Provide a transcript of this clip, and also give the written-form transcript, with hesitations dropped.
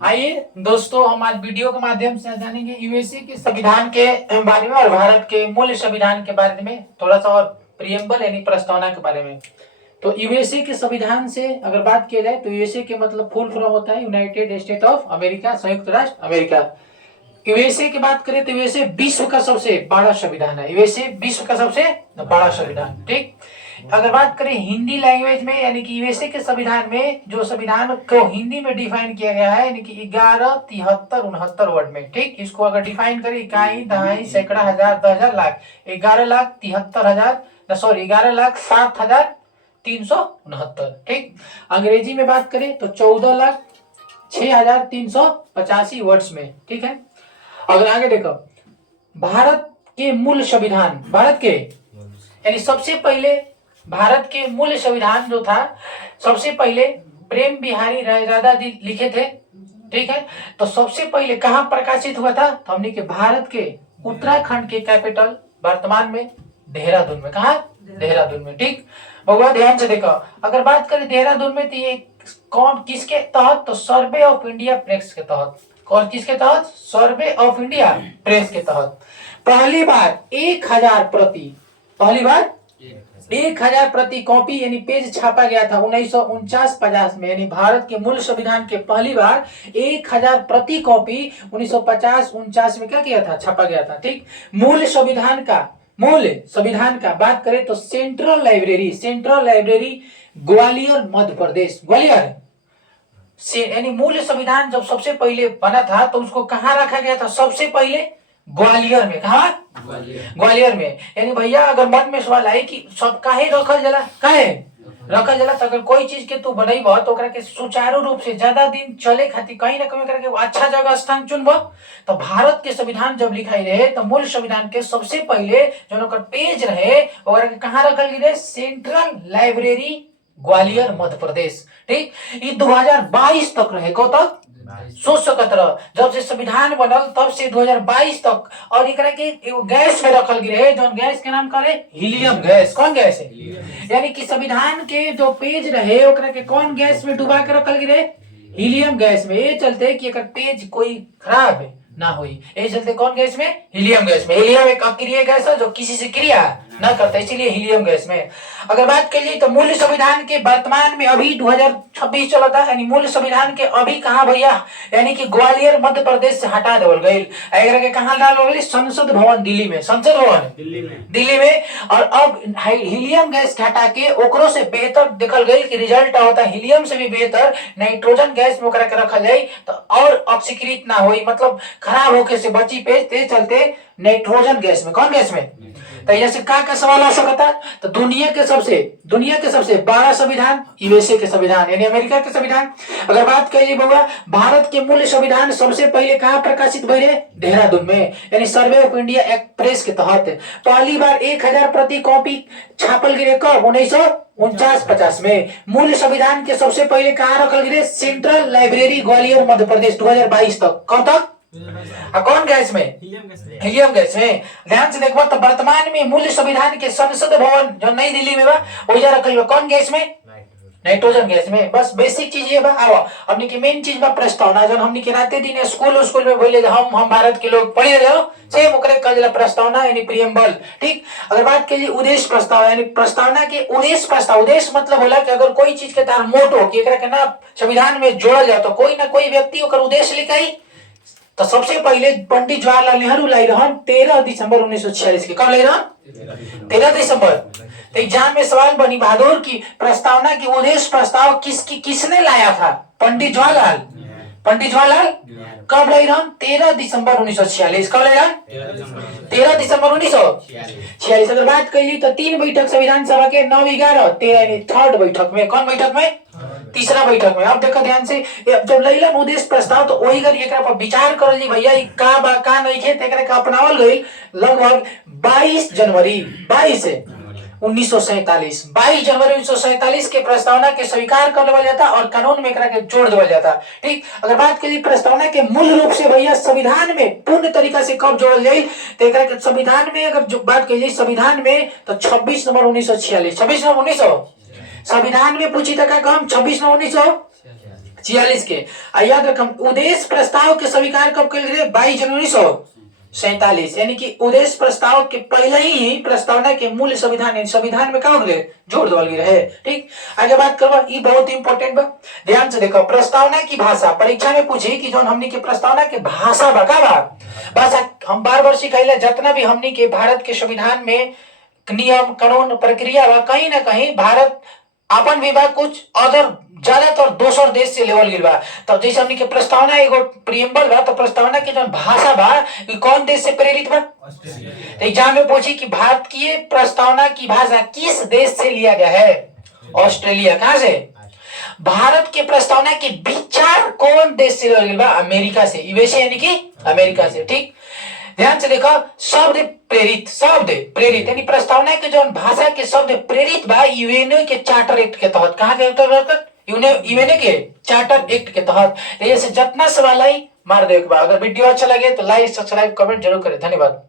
आइए दोस्तों, हम आज वीडियो के माध्यम से जानेंगे यूएसए के संविधान के बारे में और भारत के मूल संविधान के बारे में, थोड़ा सा और प्रियम्बल यानी प्रस्तावना के बारे में। तो यूएसए के संविधान से अगर बात किया जाए तो यूएसए के मतलब फुल फॉर्म होता है यूनाइटेड स्टेट ऑफ अमेरिका, संयुक्त राष्ट्र अमेरिका। यूएसए की बात करें तो यूएसए विश्व का सबसे बड़ा संविधान है। यूएसए विश्व का सबसे बड़ा संविधान। ठीक, अगर बात करें हिंदी लैंग्वेज में, यानी कि यूएसए के संविधान में जो संविधान को हिंदी में डिफाइन किया गया है, यानी कि 11, 73, 69 वर्ड में। ठीक, इसको अगर डिफाइन करें इकाई, दहाई, सैकड़ा, हजार, 10,000, लाख, 11,73,000 सॉरी 11,07,369। ठीक, अंग्रेजी में बात करें तो 14,06,385 वर्ड्स में। ठीक है, अगर आगे देखो भारत के मूल संविधान, भारत के यानी सबसे पहले भारत के मूल संविधान जो था, सबसे पहले प्रेम बिहारी रायजादा जी लिखे थे। ठीक है, तो सबसे पहले कहां प्रकाशित हुआ था? तो हमने के भारत के उत्तराखंड के कैपिटल वर्तमान में देहरादून में। कहा? देहरादून में। ठीक, बहुत ध्यान से देखो, अगर बात करें देहरादून में तो ये कौन किसके तहत? तो सर्वे ऑफ इंडिया प्रेस के तहत। कौन किसके तहत? सर्वे ऑफ इंडिया प्रेस के तहत पहली बार 1,000 प्रति, पहली बार 1,000 प्रति कॉपी यानी पेज छापा गया था 1949-50 में। यानी भारत के मूल संविधान के पहली बार 1,000 प्रति कॉपी 1950-49 में क्या किया था? छापा गया था। ठीक, मूल संविधान का बात करें तो सेंट्रल लाइब्रेरी ग्वालियर मध्य प्रदेश, ग्वालियर से, यानी मूल संविधान जब सबसे पहले बना था तो उसको कहाँ रखा गया था? सबसे पहले ग्वालियर में। कहा? ग्वालियर में। यानी भैया अगर मन में सवाल आए कि सब काहे रखल जला, काहे रखल जला, तो अगर कोई चीज के तू बनैब तो ओकरा के सुचारू रूप से ज्यादा दिन चले खातिर कहीं ना कहीं करके अच्छा जगह स्थान चुनब। तो भारत के संविधान जब लिखाई रहे तो मूल संविधान के सबसे पहले जो ओकर पेज रहे ओकरा के कहाँ रखल गए? Central library Gwalior Madhya Pradesh. ठीक, ये 2022 तक रहे। कब तक? सोच सकत रह, जब से संविधान बनल तब से 2022 तक। और एकरा के गैस में रखल गिरे, जो गैस के नाम करे हीलियम गैस। कौन गैस है? यानी कि संविधान के जो पेज रहे ओकरा के कौन गैस में डुबा के रखल गिरे? हीलियम गैस में। ये चलते कि एकर पेज कोई खराब ना हुई, यही चलते कौन गैस में? हीलियम गैस में। हीलियम एक अक्रिय गैस है जो किसी से क्रिया न करता, इसीलिए हीलियम गैस में। अगर बात करिए तो मूल संविधान के वर्तमान में अभी 2026 चला था, यानी मूल संविधान के अभी कहा भैया? यानी कि ग्वालियर मध्य प्रदेश से हटा देवल गई, अगर के कहा डाल गई? संसद भवन दिल्ली में। संसद भवन दिल्ली में। और अब हीलियम गैस हटा के ओकरो से बेहतर देखल गई कि रिजल्ट होता है हीलियम से भी बेहतर नाइट्रोजन गैस में ओकरा के रखल जाए तो और ऑक्सीकृत ना होई, मतलब खराब होके से बची पेज, ते चलते नाइट्रोजन गैस में। कौन गैस में? तो यहाँ से का सवाल आ सकता? तो दुनिया के सबसे बड़ा संविधान यूएसए के संविधान, यानी अमेरिका के संविधान। अगर बात करिए बउआ, भारत के मूल संविधान सबसे पहले कहाँ प्रकाशित भइले? देहरादून में, यानी survey of India act press के तहत पहली बार 1,000 प्रति कॉपी छापल गिरे। कब? 1949-50 में। मूल संविधान के सबसे पहले कहाँ रखल गिरे? सेंट्रल लाइब्रेरी ग्वालियर मध्य प्रदेश 2022 तक। कब तक? कौन गैस में? हीलियम गैस में। ध्यान से देखो तो वर्तमान में मूल संविधान के संसद भवन जो नई दिल्ली में बा ओइजा रखल बा। कौन गैस में? नाइट्रोजन गैस में। बस बेसिक चीज ये बा। आओ हमनी के मेन चीज बा प्रस्तावना, जो हमनी के राते दिन स्कूल में बोले हम भारत के लोग पढ़े रहे हो सेम ओकरे कल प्रस्तावना यानी प्रियम्बल। ठीक, अगर बात करिए उद्देश्य प्रस्ताव, यानी प्रस्तावना के उद्देश्य प्रस्ताव। उद्देश्य मतलब होला कि अगर कोई चीज के तार मोटो कि एकरा के ना संविधान में जोड़ल जाए तो कोई ना कोई व्यक्ति ओकर उद्देश्य लिखाई। तो सबसे पहले पंडित जवाहरलाल नेहरू लाई रहन 13 दिसंबर 1946 के। कब लाई रहन? 13 दिसंबर। तो एग्जाम में सवाल बनी बहादुर की प्रस्तावना की उद्देश्य प्रस्ताव किसने लाया था? पंडित जवाहरलाल कब लाई रहन? 13 दिसंबर 1946। कब लाई रहन? 13 दिसंबर 1946। अगर बात करिए तो 3 बैठक संविधान सभा के 9, 11, 13 थर्ड बैठक में। कौन बैठक में? तीसरा बैठक में। अब देखो ध्यान से, जब लैलन उद्देश्य प्रस्ताव तो वही कर एकरा पर विचार करल जी भैया ई का बा का नहीं खे, एकरा का अपनावल गई लगभग 22 जनवरी 1947 के प्रस्तावना के स्वीकार कर लेवल जाता और कानून में एकरा के जोड़ देवल जाता। ठीक, अगर बात करिए प्रस्तावना के मूल रूप से भैया संविधान में पूर्ण तरीका से कब जोड़ल जाई तो एकरा के संविधान में अगर जो बात करिए संविधान में तो 26 नवंबर 1946। 26 नवंबर 1900 संविधान में पूछी तक हम 26 नवंबर 46 के। याद रखम उद्देश्य प्रस्ताव के स्वीकार कब कल गए? 22 जनवरी 1947। यानी कि उद्देश्य प्रस्ताव के पहले ही प्रस्तावना के मूल संविधान संविधान में का हो गए जोड़ देवल गए रहे। ठीक, आगे बात करबा, ये बहुत इंपॉर्टेंट बा, ध्यान से देखो। प्रस्तावना की भाषा परीक्षा में पूछी कि जो हमनी के प्रस्तावना के भाषा बा का बा भाषा। हम बार बार सिखाइला जितना भी हमनी के भारत के संविधान में नियम कानून प्रक्रिया बा, कहीं ना कहीं भारत अपन विभाग कुछ अदर ज्यादातर दोसर देश से लेवल गिल बा। तब जैसे हमनी के प्रस्तावना एगो प्रियम्बल बा, तो प्रस्तावना की जो भाषा बा ये कौन देश से प्रेरित बा? तो एग्जाम में पूछी कि भारत की प्रस्तावना की भाषा किस देश से लिया गया है? ऑस्ट्रेलिया। कहां से? भारत के प्रस्तावना के विचार कौन देश से लिया गया? अमेरिका से, यूएसए यानी कि अमेरिका से। ठीक, ध्यान से देखो, शब्द प्रेरित, शब्द प्रेरित यानी प्रस्तावना के जो भाषा के शब्द प्रेरित बा यूएनओ के चार्टर एक्ट के तहत। कहां के तहत? यूएनओ के चार्टर एक्ट के तहत। जैसे जितना सवाल आई मार दे एक बार। अगर वीडियो अच्छा लगे तो लाइक सब्सक्राइब कमेंट जरूर करें। धन्यवाद।